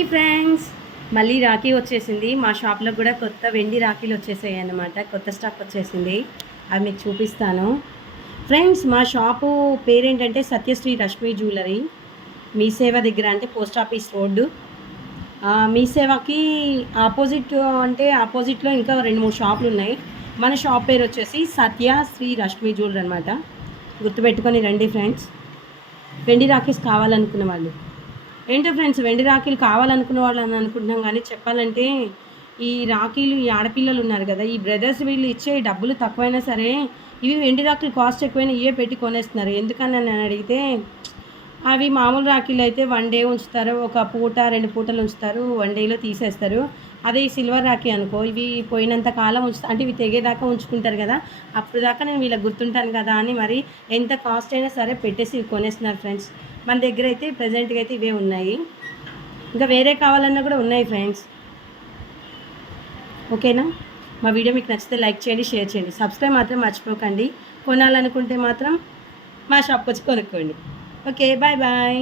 Hi friends. మళ్ళీ రాఖీ వచ్చేసింది. మా షాప్లో కూడా కొత్త వెండి రాఖీలు వచ్చేసాయి అన్నమాట. కొత్త స్టాక్ వచ్చేసింది. అవి మీకు చూపిస్తాను. ఫ్రెండ్స్ మా షాపు పేరేంటంటే సత్యశ్రీ రష్మి జ్యువెలరీ. మీ సేవ దగ్గర అంటే పోస్ట్ ఆఫీస్ రోడ్డు. మీ సేవకి ఆపోజిట్ అంటే ఆపోజిట్లో ఇంకా రెండు మూడు షాపులు ఉన్నాయి. మన షాప్ పేరు వచ్చేసి సత్య శ్రీ రష్మి జ్యువెలరీ అనమాట గుర్తుపెట్టుకొని రండి ఫ్రెండ్స్. వెండి రాఖీస్ కావాలనుకున్న వాళ్ళు. ఏంటో ఫ్రెండ్స్ వెండి రాఖీలు కావాలనుకున్న వాళ్ళు అని అనుకుంటున్నాం కానీ చెప్పాలంటే ఈ రాఖీలు ఈ ఆడపిల్లలు ఉన్నారు కదా ఈ బ్రదర్స్ వీళ్ళు ఇచ్చే డబ్బులు తక్కువైనా సరే ఇవి వెండి రాఖీలు కాస్ట్ ఎక్కువైనా ఇవే పెట్టి కొనేస్తున్నారు. ఎందుకని నేను అడిగితే అవి మామూలు రాఖీలు అయితే వన్ డే ఉంచుతారు ఒక పూట రెండు పూటలు ఉంచుతారు వన్ డేలో తీసేస్తారు. అదే ఈ సిల్వర్ రాఖీ అనుకో ఇవి పోయినంత కాలం ఉంచు అంటే ఇవి తెగేదాకా ఉంచుకుంటారు కదా అప్పుడు దాకా నేను వీళ్ళకి గుర్తుంటాను కదా అని మరి ఎంత కాస్ట్ అయినా సరే పెట్టేసి ఇవి కొనేస్తున్నారు ఫ్రెండ్స్. మన దగ్గర అయితే ప్రజెంట్గా అయితే ఇవే ఉన్నాయి. ఇంకా వేరే కావాలన్నా కూడా ఉన్నాయి ఫ్రెండ్స్. ఓకేనా? మా వీడియో మీకు నచ్చితే లైక్ చేయండి షేర్ చేయండి. సబ్స్క్రైబ్ మాత్రం మర్చిపోకండి. కొనాలనుకుంటే మాత్రం మా షాప్కి వచ్చి కొనుక్కోండి. Okay bye bye